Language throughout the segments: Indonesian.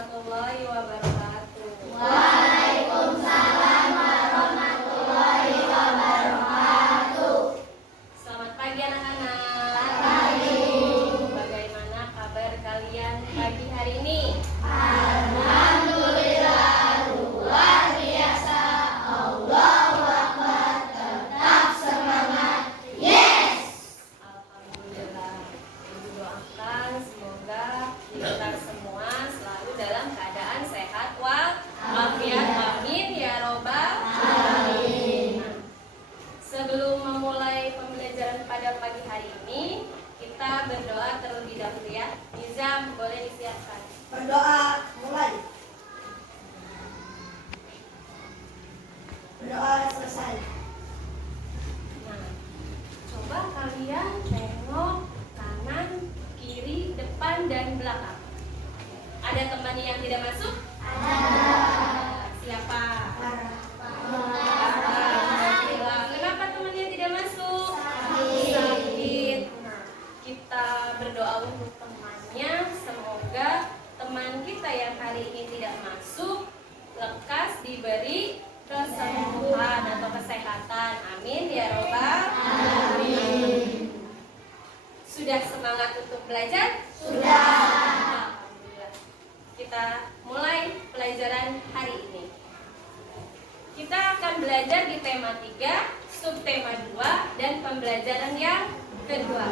warahmatullahi wabarakatuh. Waalaikumsalam warahmatullahi wabarakatuh. Selamat pagi anak-anak. Pagi. Bagaimana kabar kalian pagi hari ini? Alhamdulillah luar biasa. Allahu Akbar. Tetap semangat. Yes. Alhamdulillah. Ibu doakan semoga kita semua selalu dalam keadaan sehat walafiat. Amin ya robbal alamin. Nah, sebelum memulai pembelajaran pada pagi hari ini, kita berdoa terlebih dahulu ya. Nizam, boleh disiapkan. Berdoa mulai. Berdoa selesai. Nah, coba kalian tengok kanan, kiri, depan, dan belakang. Ada teman yang tidak masuk? Ada. Siapa? Para. Alhamdulillah. Kenapa temannya tidak masuk? Sakit. Nah, kita berdoa untuk temannya. Semoga teman kita yang hari ini tidak masuk lekas diberi kesembuhan atau kesehatan. Amin ya robbal alamin. Sudah semangat untuk belajar? Sudah. Alhamdulillah. Kita mulai pelajaran hari ini. Kita akan belajar di tema 3, subtema 2, dan pembelajaran yang kedua.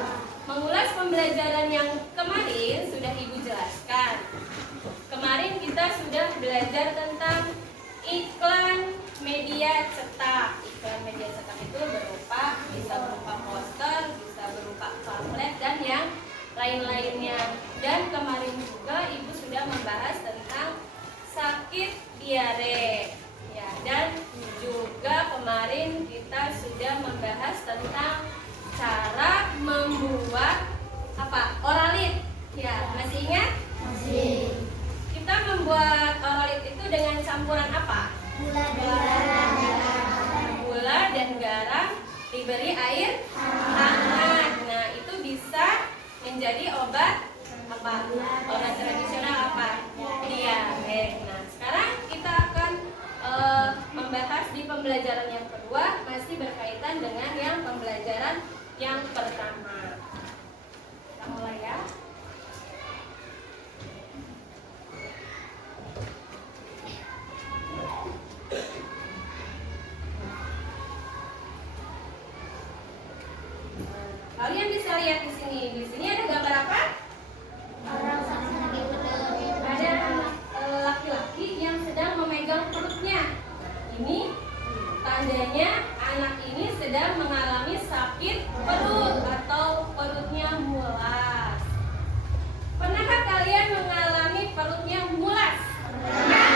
Mengulas pembelajaran yang kemarin sudah Ibu jelaskan. Kemarin kita sudah belajar tentang iklan media cetak. Iklan media cetak itu bisa berupa poster, bisa berupa pamflet, dan yang lain-lainnya. Dan kemarin juga Ibu sudah membahas tentang sakit diare. Ya, dan juga kemarin kita sudah membahas tentang cara membuat oralit. Ya, masih ingat? Masih. Kita membuat oralit itu dengan campuran apa? Gula dan garam diberi air hangat. Nah, itu bisa menjadi obat apa? Obat tradisional apa? Diare. Nah, sekarang kita akan membahas di pembelajaran yang kedua, masih berkaitan dengan yang pembelajaran yang pertama. Kita mulai ya. Kalian bisa lihat di sini. Di sini ada gambar apa? Orang sakit perut. Ada laki-laki yang sedang memegang perutnya. Ini tandanya anak ini sedang mengalami sakit perut atau perutnya mulas. Pernahkah kalian mengalami perutnya mulas? Pernah.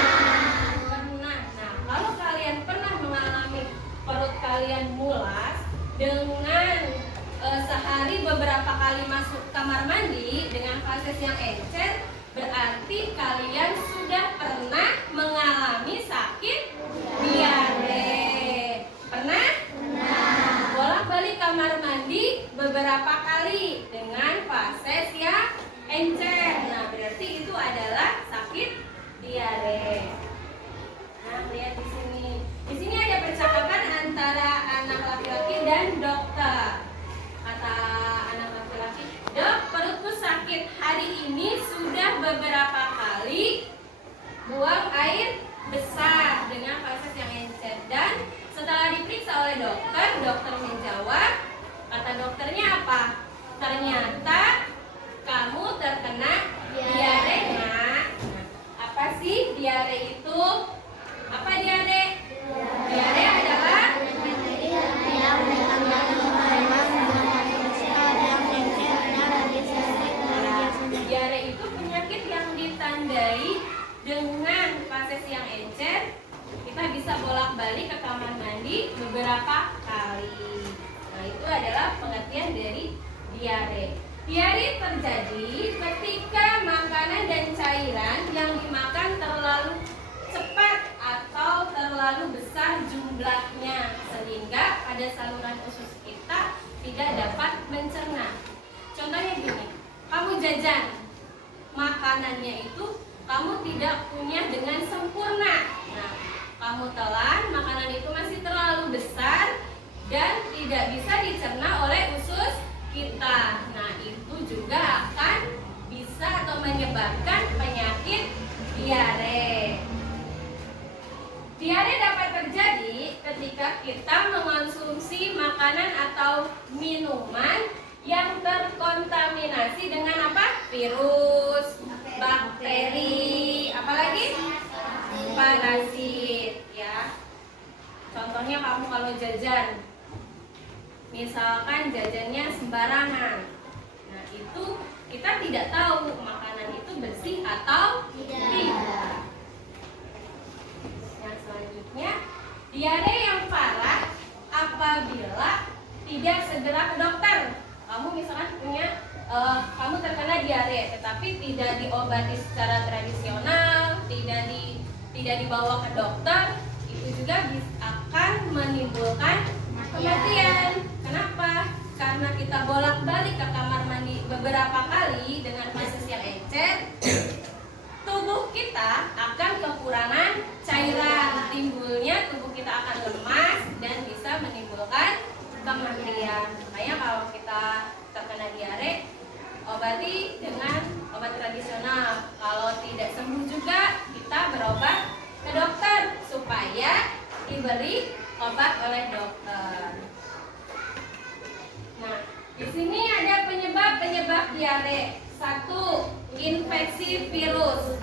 Nah, kalau kalian pernah mengalami perut kalian mulas dengan sehari beberapa kali masuk kamar mandi dengan proses yang encer, berarti kalian sudah pernah mengalami sakit diare. Pernah? Pernah. Bolak-balik kamar mandi beberapa kali dengan proses yang encer. Nah, berarti itu adalah sakit diare. Nah, lihat di sini. Di sini ada percakapan antara anak laki-laki dan dokter. Kata anak laki-laki, "Dok, perutku sakit. Hari ini sudah beberapa kali buang air besar dengan proses yang encer." Dan setelah diperiksa oleh dokter, dokter menjawab, kata dokternya apa? "Ternyata kamu terkena diare, Nak." Nah, apa sih diare itu? Apa diare? Diare adalah diare itu penyakit yang ditandai dengan proses yang encer. Kita bisa bolak-balik ke kamar mandi beberapa kali. Nah, itu adalah pengertian dari diare. Diare terjadi ketika makanan dan cairan yang dimakan terlalu cepat atau terlalu besar jumlahnya, sehingga pada saluran usus kita tidak dapat mencerna. Contohnya gini, kamu jajan, makanannya itu kamu tidak punya dengan sempurna. Nah, kamu telan, makanan itu masih terlalu besar dan tidak bisa dicerna oleh usus kita. Nah, itu juga akan bisa atau menyebabkan penyakit diare. Diare dapat terjadi ketika kita mengonsumsi makanan atau minuman yang terkontaminasi dengan apa? Virus, bakteri, apalagi? Parasit, ya. Contohnya kamu kalau jajan, misalkan jajannya sembarangan. Nah, itu kita tidak tahu makanan itu bersih atau tidak. Yang selanjutnya, diare yang parah apabila tidak segera ke dokter. Kamu misalkan kamu terkena diare, tetapi tidak diobati secara tradisional, tidak dibawa ke dokter, itu juga akan menimbulkan kematian. Kenapa? Karena kita bolak-balik ke kamar mandi beberapa kali dengan kasus yang encer, tubuh kita akan kekurangan cairan, timbulnya tubuh kita akan lemas dan bisa menimbulkan kematian. Makanya kalau kita terkena diare, obati dengan obat tradisional. Kalau tidak sembuh juga, kita berobat ke dokter supaya diberi obat oleh dokter. Nah, di sini ada penyebab diare. 1, infeksi virus.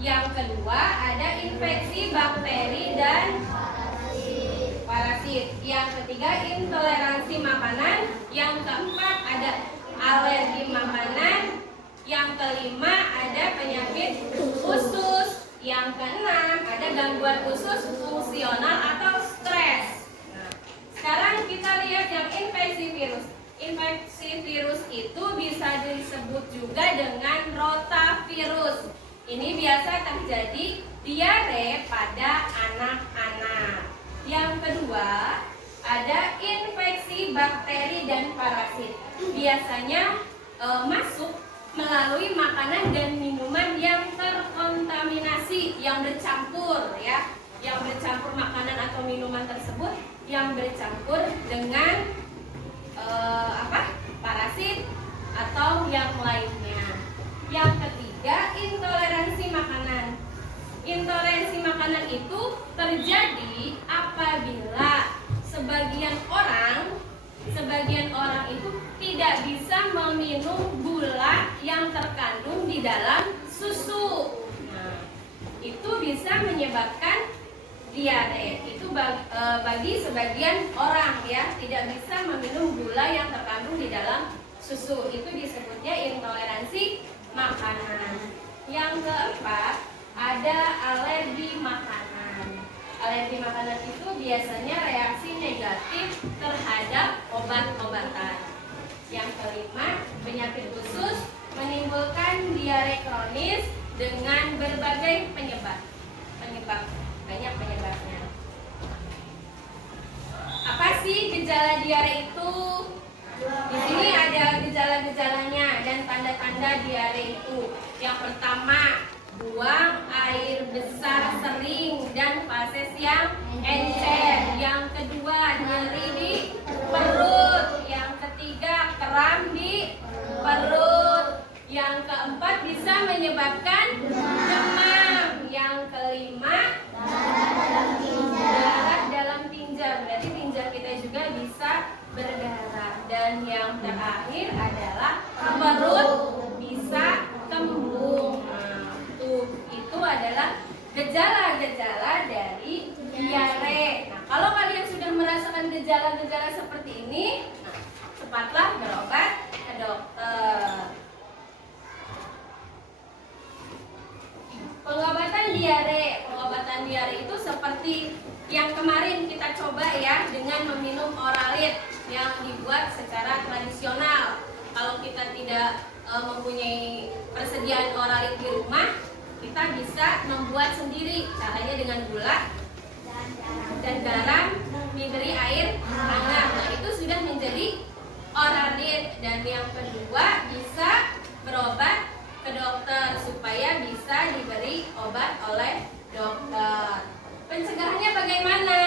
Yang kedua, ada infeksi bakteri dan parasit. Yang ketiga, intoleransi makanan. Yang keempat, ada alergi makanan. Yang kelima, ada penyakit usus. Yang keenam, ada gangguan usus fungsional atau stres. Nah, sekarang kita lihat yang infeksi virus. Infeksi virus itu bisa disebut juga dengan rotavirus. Ini biasa terjadi diare pada anak-anak. Yang kedua, ada infeksi bakteri dan parasit. Biasanya masuk melalui makanan dan minuman yang terkontaminasi, yang bercampur, ya, yang bercampur makanan atau minuman tersebut yang bercampur dengan parasit atau yang lainnya. Yang ketiga, intoleransi makanan. Intoleransi makanan itu terjadi apabila sebagian orang itu tidak bisa meminum gula yang terkandung di dalam susu. Nah, itu bisa menyebabkan diare. Itu bagi sebagian orang, ya, tidak bisa meminum gula yang terkandung di dalam susu. Itu disebutnya intoleransi makanan. Yang keempat, ada alergi makanan. Alergi makanan itu biasanya reaksi negatif terhadap obat-obatan. Yang kelima, penyakit usus menimbulkan diare kronis dengan berbagai penyebab. Banyak penyebabnya. Apa sih gejala diare itu? Di sini ada gejala-gejalanya dan tanda-tanda diare itu. Yang pertama, buang air besar sering dan fases yang encer. Yang kedua, nyeri di perut. Yang ketiga, kram di perut. Yang keempat, bisa menyebabkan demam. Yang kelima, darah dalam tinja. Berarti tinja kita juga bisa berdarah. Dan yang terakhir adalah perut bisa kembung. Itu adalah gejala-gejala dari diare. Nah, kalau kalian sudah merasakan gejala-gejala seperti ini, cepatlah berobat ke dokter. Pengobatan diare itu seperti yang kemarin kita coba, ya, dengan meminum Oralit yang dibuat secara tradisional. Kalau kita tidak mempunyai persediaan Oralit di rumah, kita bisa membuat sendiri. Caranya dengan gula dan garam, diberi air hangat. Nah, itu sudah menjadi Oralit. Dan yang kedua, bisa berobat ke dokter supaya bisa diberi obat oleh dokter. Pencegahannya bagaimana?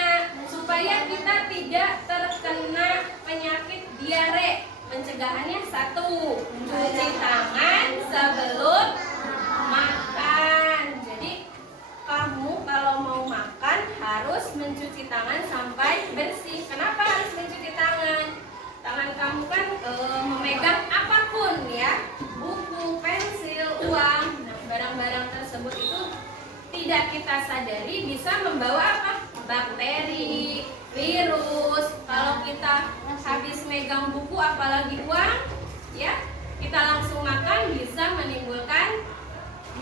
Supaya kita tidak terkena penyakit diare. Pencegahannya 1, cuci tangan sebelum makan. Jadi kamu kalau mau makan harus mencuci tangan sampai bersih. Kenapa harus mencuci tangan? Tangan kamu kan memegang apapun ya, buku, pensil, uang. Nah, barang-barang tersebut itu tidak kita sadari bisa membawa apa? Bakteri, virus. Kalau kita habis megang buku apalagi uang, ya kita langsung makan bisa menimbulkan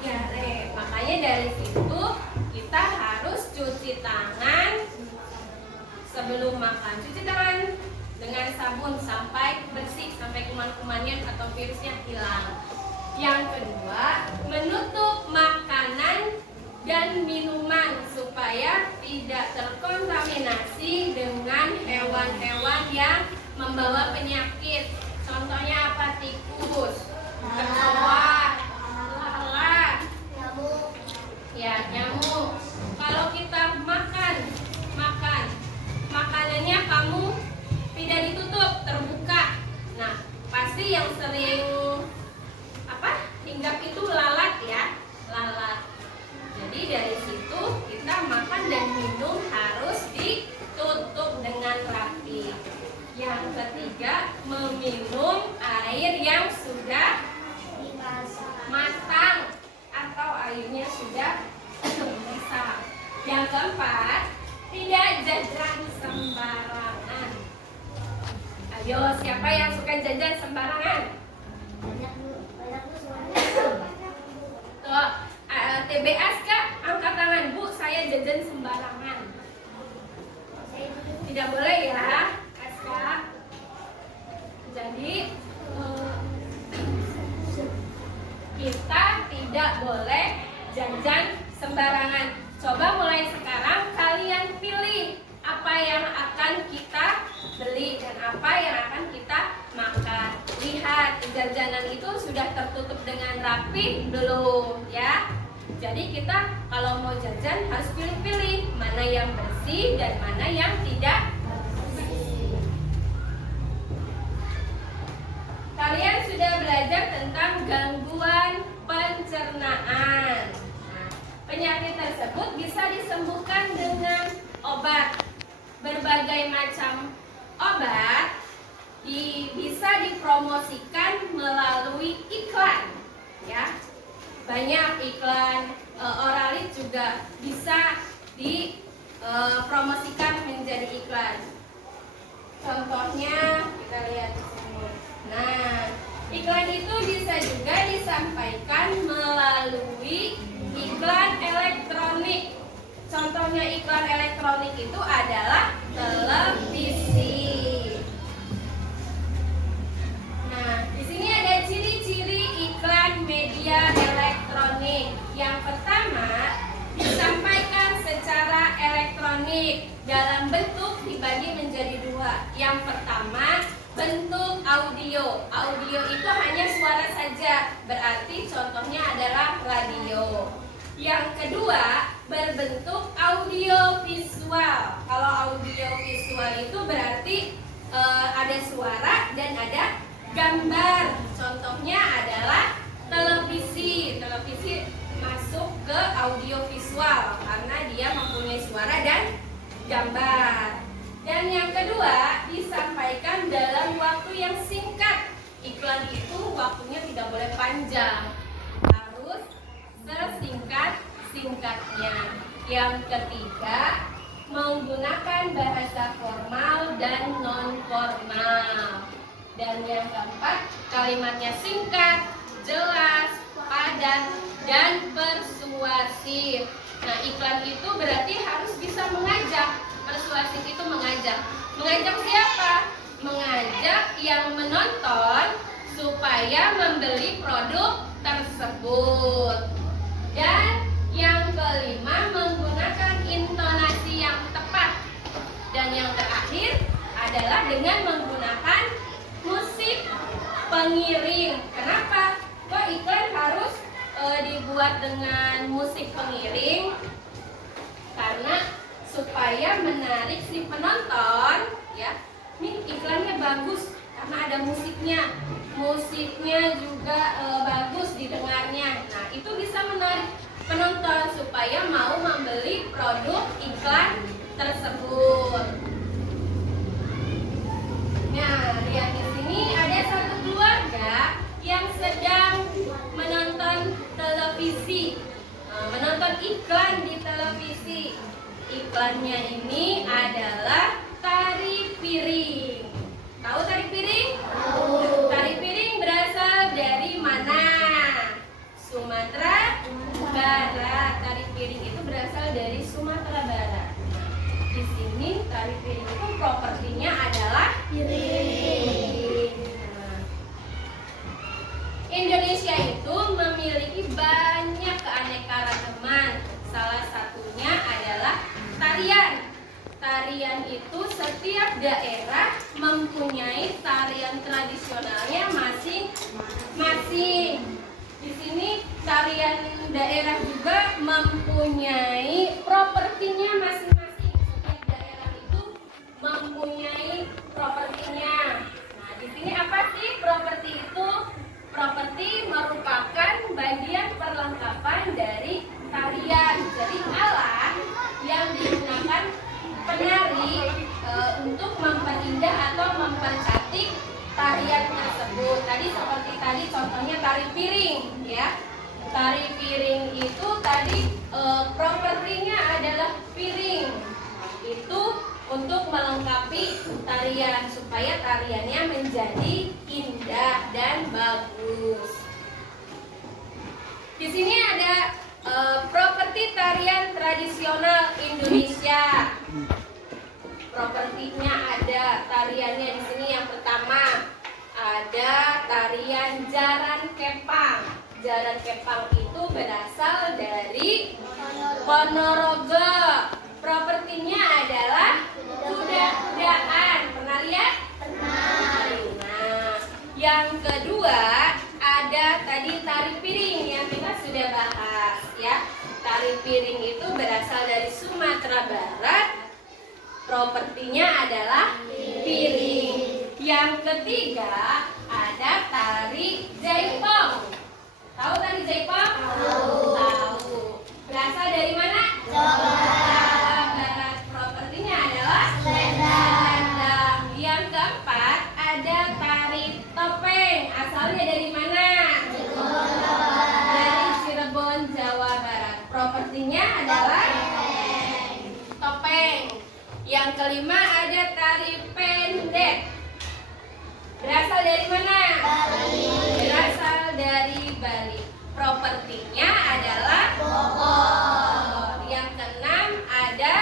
diare. Makanya dari situ kita harus cuci tangan sebelum makan. Cuci tangan dengan sabun sampai bersih, sampai kuman-kumannya atau virusnya hilang. Yang kedua, menutup makanan dan minuman supaya tidak terkontaminasi dengan hewan-hewan yang membawa penyakit. Contohnya apa? Tikus, kecoa, lalat, ya nyamuk. Kalau kita makan makanannya kamu tidak ditutup, terbuka. Nah, pasti yang sering hinggap itu lalat ya, lalat. Jadi dari situ kita makan dan minum harus ditutup dengan rapi. Yang ketiga, meminum air yang sudah matang atau airnya sudah masak. Yang keempat, tidak jajan sembarangan. Ayo, siapa yang suka jajan sembarangan? Tuh, TBS Kak, angkat tangan. Bu, saya jajan sembarangan. Tidak boleh ya, SK. Jadi kita tidak boleh jajan sembarangan. Coba mulai sekarang kalian pilih apa yang akan kita beli dan apa yang akan kita makan. Lihat, jajanan itu sudah tertutup dengan rapi belum ya? Jadi kita kalau mau jajan harus pilih-pilih mana yang bersih dan mana yang tidak bersih. Kalian sudah belajar tentang gangguan pencernaan. Nah, penyakit tersebut bisa disembuhkan dengan obat. Berbagai macam obat bisa dipromosikan melalui iklan, ya. Banyak iklan, Oralit juga bisa dipromosikan menjadi iklan. Contohnya kita lihat di sini. Nah, iklan itu bisa juga disampaikan melalui iklan elektronik. Contohnya iklan elektronik itu adalah televisi. Nah, di sini ada ciri-ciri iklan media elektronik. Yang pertama, disampaikan secara elektronik dalam bentuk dibagi menjadi 2. Yang pertama, bentuk audio. Audio itu hanya suara saja, berarti contohnya adalah radio. Yang kedua, berbentuk audio visual. Kalau audio visual itu berarti ada suara dan ada gambar. Contohnya adalah televisi. Televisi masuk ke audio visual karena dia mempunyai suara dan gambar. Dan yang kedua, disampaikan dalam waktu yang singkat. Iklan itu waktunya tidak boleh panjang, harus sesingkat-singkatnya. Yang ketiga, menggunakan bahasa formal dan non-formal. Dan yang keempat, kalimatnya singkat, jelas, padat, dan persuasif. Nah, iklan itu berarti harus bisa mengajak. Persuasif itu mengajak. Mengajak siapa? Mengajak yang menonton supaya membeli produk tersebut. Dan yang kelima, menggunakan intonasi yang tepat. Dan yang terakhir adalah dengan menggunakan musik pengiring. Kenapa? Kok iklan harus dibuat dengan musik pengiring karena supaya menarik si penonton ya. Ini iklannya bagus karena ada musiknya juga bagus didengarnya. Nah itu bisa menarik penonton supaya mau membeli produk iklan tersebut. Nah, lihat di sini ada satu keluarga yang sedang menonton televisi, menonton iklan di televisi. Iklannya ini adalah tari piring. Tahu tari piring? Tahu. Tari piring berasal dari mana? Sumatera Barat. Tari piring itu berasal dari Sumatera Barat. Di sini tari piring itu propertinya adalah piring. Nah, Indonesia itu memiliki banyak keanekaragaman. Salah satunya adalah tarian. Tarian itu setiap daerah mempunyai tarian tradisionalnya masing-masing. Di sini tarian daerah juga mempunyai propertinya masing-masing. Setiap daerah itu mempunyai propertinya. Nah, di sini apa sih properti itu? Properti merupakan bagian perlengkapan dari tarian. Jadi alat yang digunakan penari untuk memperindah atau mempercantik tarian tersebut. Tadi seperti tadi contohnya tari piring ya. Tari piring itu tadi propertinya adalah piring. Itu untuk melengkapi tarian supaya tariannya menjadi indah dan bagus. Di sini ada properti tarian tradisional Indonesia. Propertinya ada tariannya di sini. Yang pertama ada tarian jaran kepang. Jaran kepang itu berasal dari Ponorogo. Propertinya adalah kuda-kudaan. Pernah lihat? Pernah. Nah, yang kedua ada tadi tari piring yang kita sudah bahas ya. Tari piring itu berasal dari Sumatera Barat. Propertinya adalah piring. Yang ketiga ada tari jaipong. Tahu tari jaipong? Tahu. Berasal dari mana? Jawa Barat. Propertinya adalah selendang. Yang keempat ada tari topeng. Asalnya dari mana? Dari Cirebon, Jawa Barat. Propertinya adalah topeng. Yang kelima ada tari pendek. Berasal dari mana? Bali. Berasal dari Bali. Propertinya adalah bogor. Yang keenam ada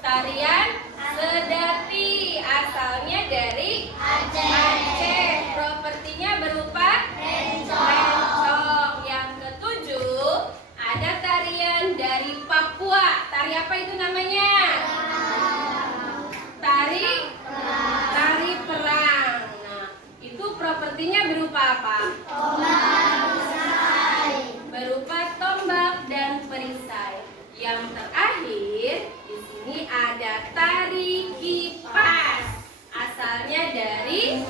tarian sedati. Asalnya dari Aceh. Propertinya berupa rencong. Yang ketujuh ada tarian dari Papua. Tari apa itu namanya? Tari perang. Nah, itu propertinya berupa apa? Berupa tombak dan perisai. Yang terakhir di sini ada tari kipas. Asalnya dari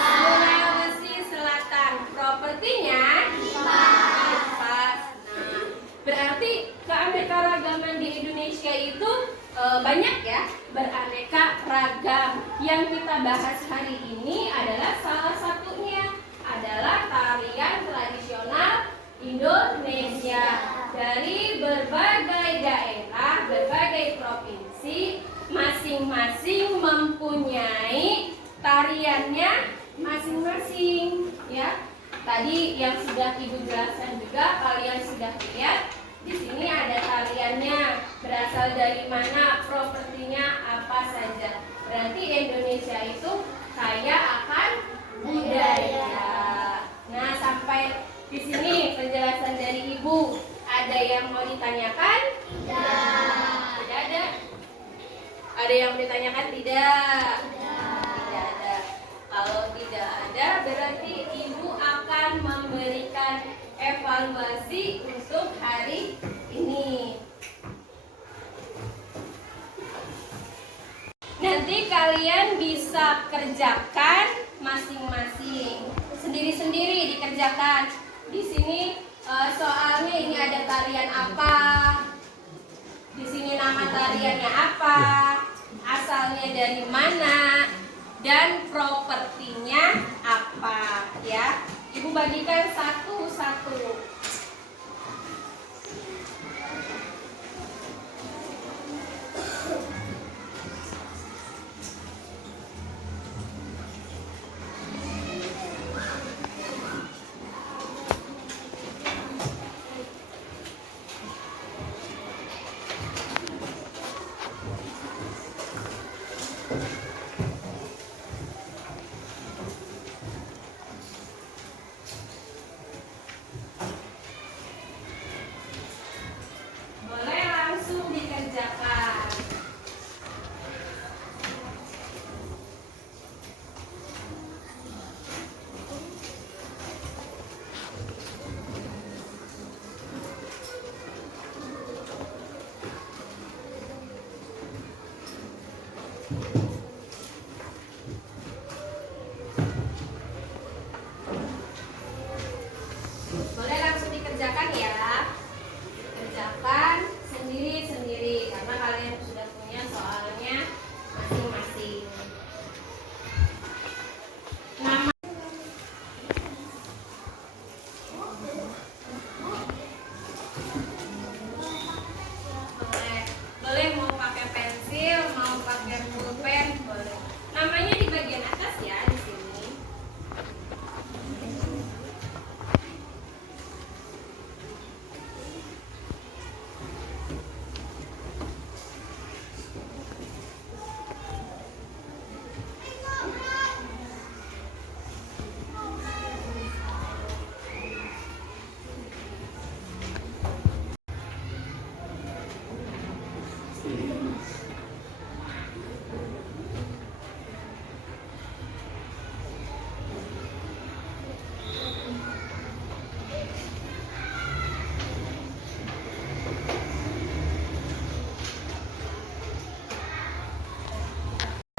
Sulawesi Selatan. Propertinya kipas. Nah, berarti keanekaragaman di Indonesia itu banyak ya, beraneka ragam. Yang kita bahas hari ini adalah salah satunya adalah tarian tradisional Indonesia. Dari berbagai daerah, berbagai provinsi, masing-masing mempunyai tariannya masing-masing ya. Tadi yang sudah Ibu jelaskan juga, kalian sudah lihat. Di sini ada tariannya, berasal dari mana, propertinya apa saja. Berarti Indonesia itu kaya akan budaya. Nah, sampai di sini penjelasan dari Ibu. Ada yang mau ditanyakan? Tidak. Tidak ada. Ada yang mau ditanyakan? Tidak. Tidak ada. Kalau tidak ada, berarti Ibu akan memberikan evaluasi evaluasi untuk hari ini. Nanti kalian bisa kerjakan masing-masing, sendiri-sendiri dikerjakan. Di sini soalnya ini ada tarian apa, di sini nama tariannya apa, asalnya dari mana, dan propertinya apa, ya. Ibu bagikan satu-satu. Boleh langsung dikerjakan. Boleh langsung dikerjakan ya. Kerjakan sendiri-sendiri karena kalian sudah punya soalnya masing-masing. Nama boleh mau pakai pensil, mau pakai pulpen, boleh. Namanya di bagian atas ya di sini.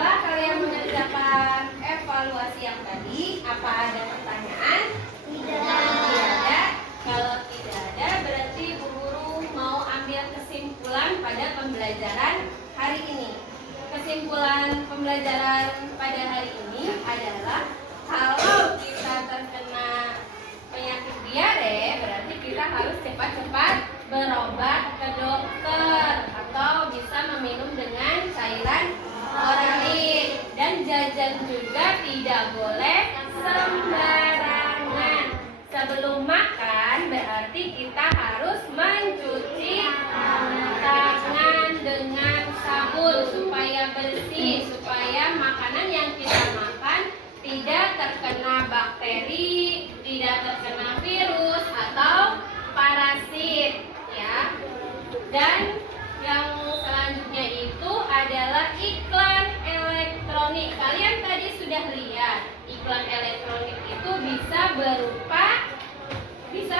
Setelah kalian mengerjakan evaluasi yang tadi, apa ada pertanyaan? Tidak. Tidak ada. Kalau tidak ada, berarti Bu Guru mau ambil kesimpulan pada pembelajaran hari ini. Kesimpulan pembelajaran pada hari ini adalah kalau kita terkena penyakit diare, berarti kita harus cepat-cepat berobat ke dokter atau bisa meminum dengan cairan oralin. Dan jajan juga tidak boleh sembarangan. Sebelum makan berarti kita harus mencuci tangan dengan sabun supaya bersih, supaya makanan yang kita makan tidak terkena bakteri, tidak terkena virus atau parasit, ya. Dan yang selanjutnya itu adalah iklan elektronik. Kalian tadi sudah lihat iklan elektronik itu bisa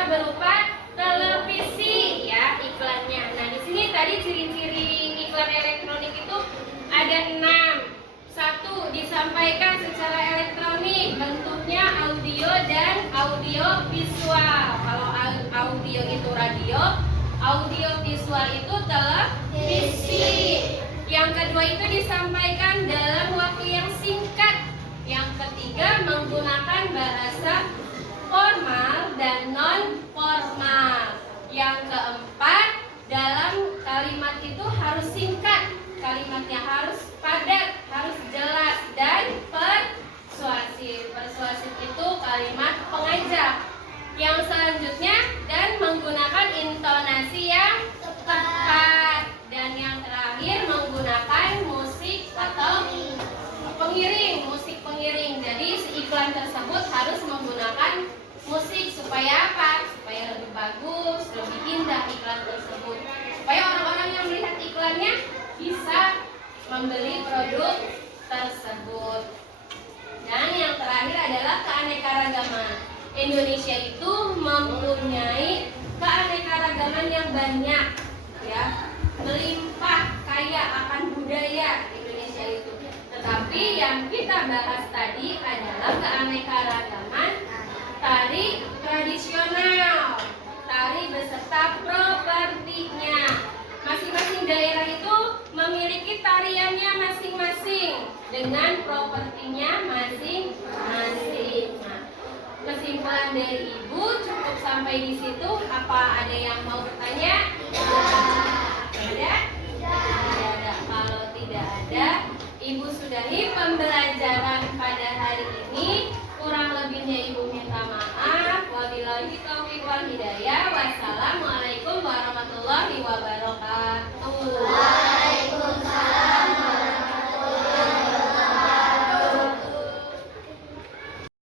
berupa televisi, ya, iklannya. Nah, di sini tadi ciri-ciri iklan elektronik itu ada 6. 1. Disampaikan secara elektronik, bentuknya audio dan audio visual. Kalau audio itu radio, audio visual itu televisi. Yang kedua itu disampaikan dalam waktu yang singkat. Yang ketiga menggunakan bahasa formal dan non formal. Yang keempat, dalam kalimat itu harus singkat, kalimatnya harus padat, harus jelas dan persuasif. Persuasif itu kalimat pengajak. Yang selanjutnya, dan menggunakan intonasi yang tepat. Dan yang terakhir menggunakan musik atau pengiring, musik pengiring. Jadi iklan tersebut harus menggunakan musik supaya apa? Supaya lebih bagus, lebih indah iklan tersebut. Supaya orang-orang yang melihat iklannya bisa membeli produk tersebut. Dan yang terakhir adalah keanekaragaman. Indonesia itu mempunyai keanekaragaman yang banyak, ya, melimpah kaya akan budaya Indonesia itu. Tetapi yang kita bahas tadi adalah keanekaragaman tari tradisional, tari beserta propertinya. Masing-masing daerah itu memiliki tariannya masing-masing dengan propertinya masing-masing. Nah, kesimpulan dari Ibu cukup sampai di situ. Apa ada yang mau bertanya? Ada? Tidak ada. Kalau tidak ada, Ibu sudahi pembelajaran